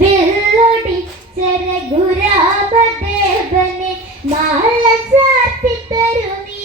വില്ലൊടിച്ചര മാല ചാർത്തി തരൂ നീ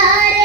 Hare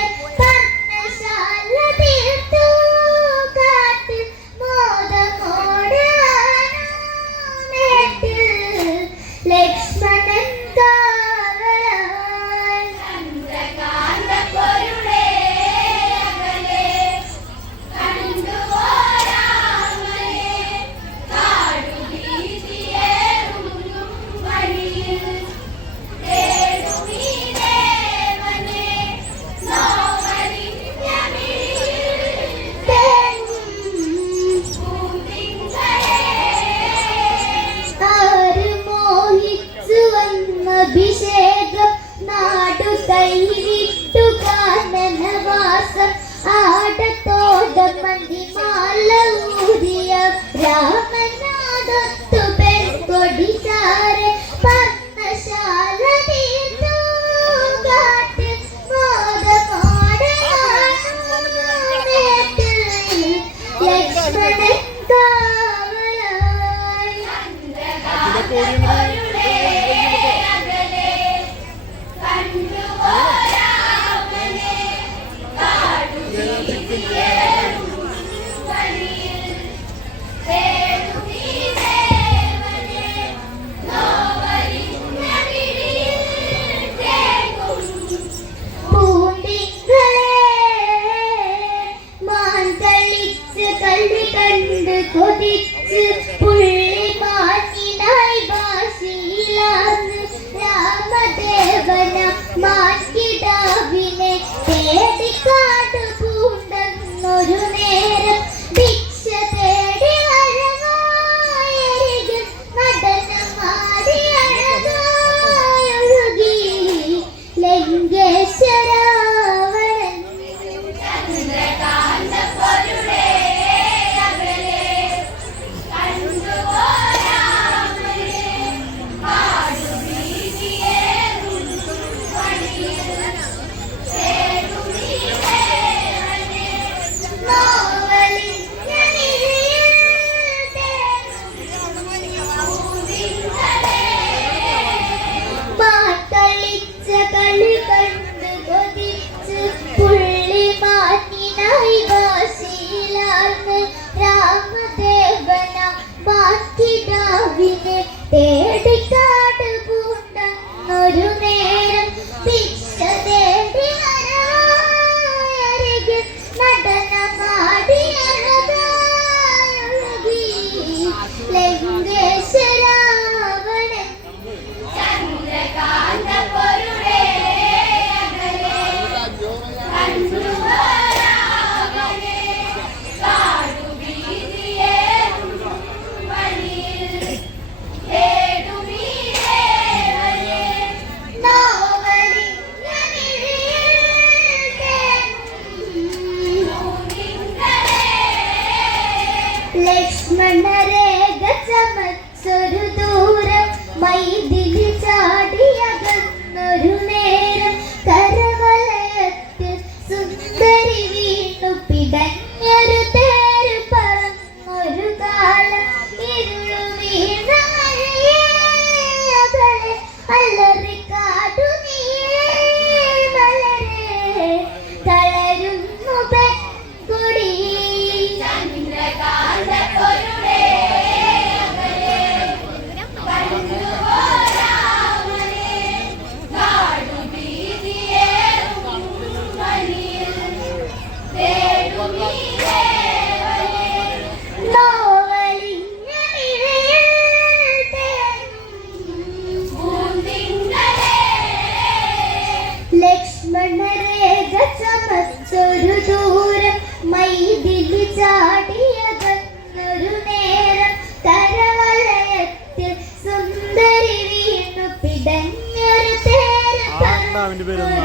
വരുന്ന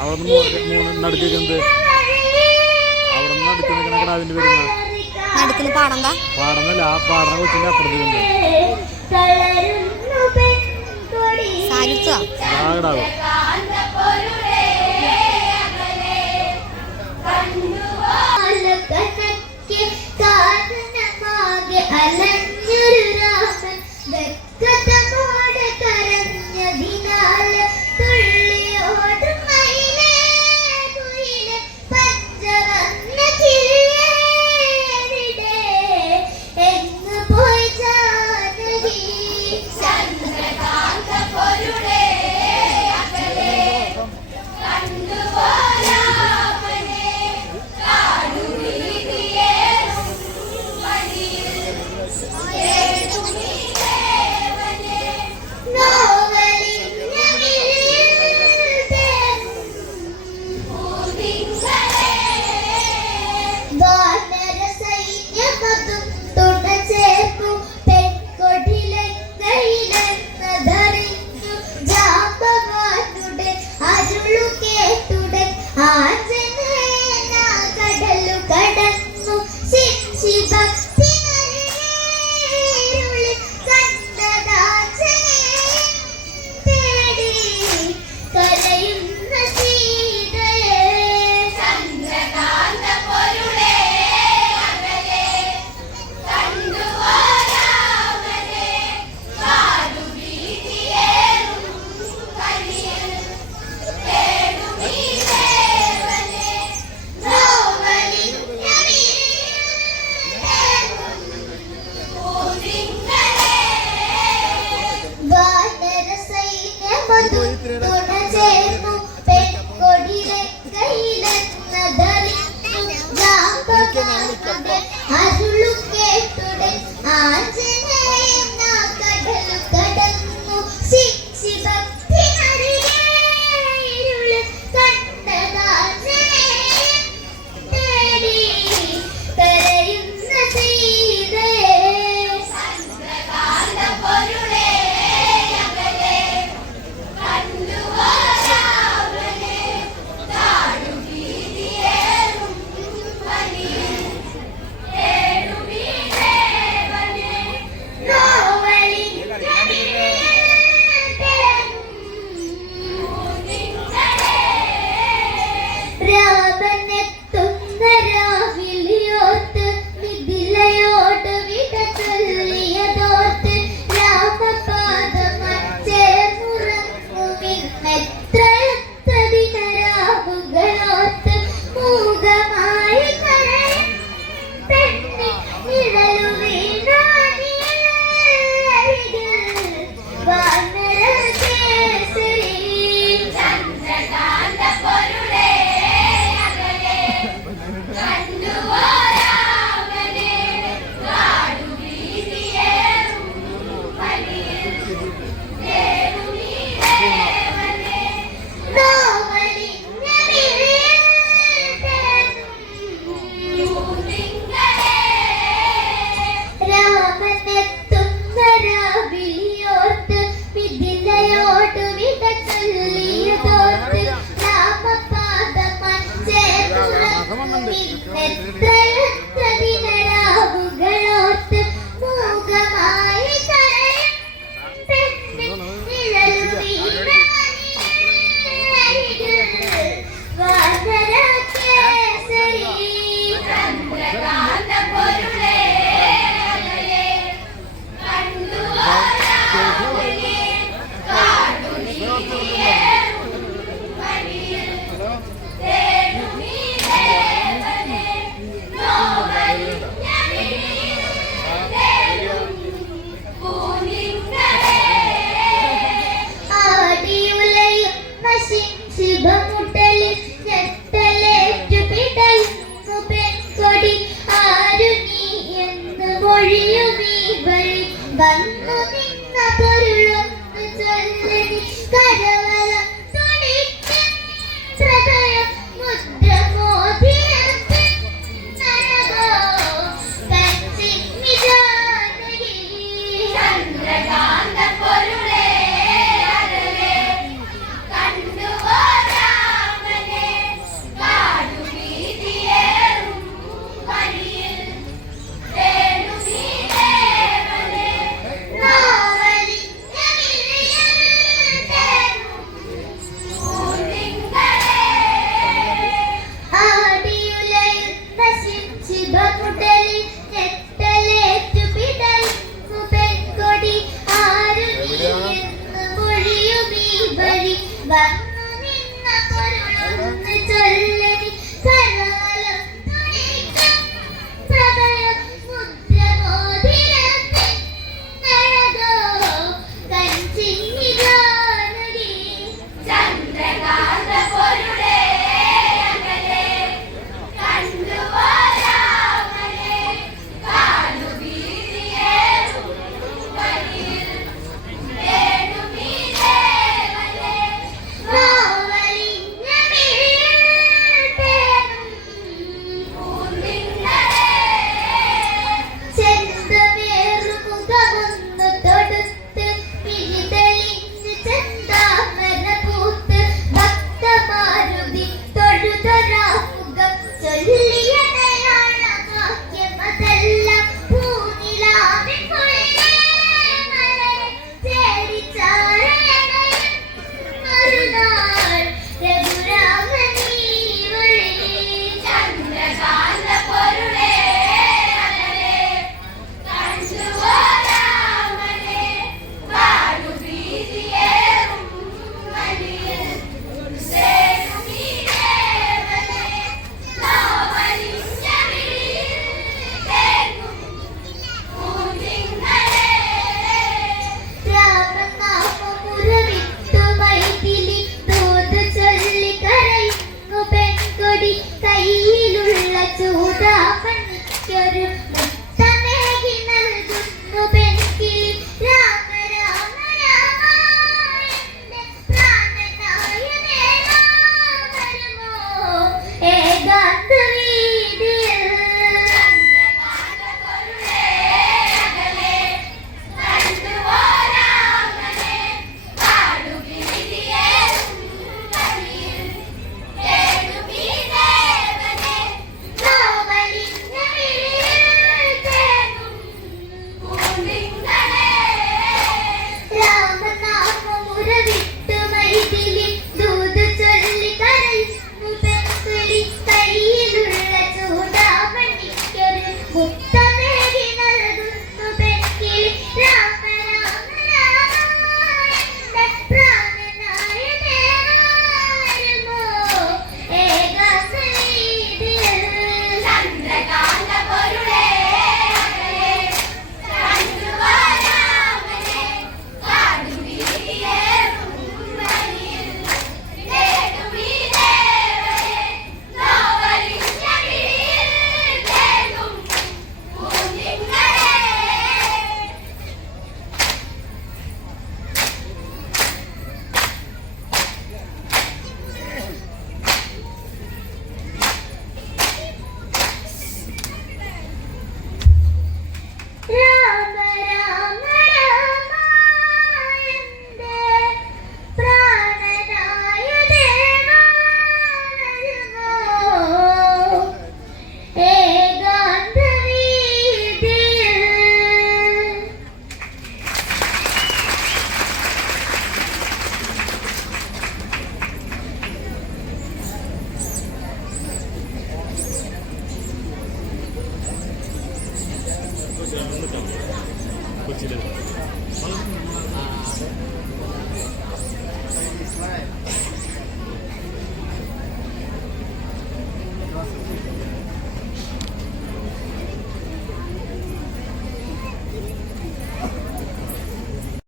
അവിടെ നിന്ന് നടുക്കുന്നത് അവിടെ നിന്ന് നടുക്കുന്ന കിണക്കിനാവിന് വരുന്ന പാടുന്നില്ല ആ പാടുന്ന കൊച്ചിന്റെ അപ്പുറത്തേക്കുണ്ട് ആകടാവും അലഞ്ഞൊരു 们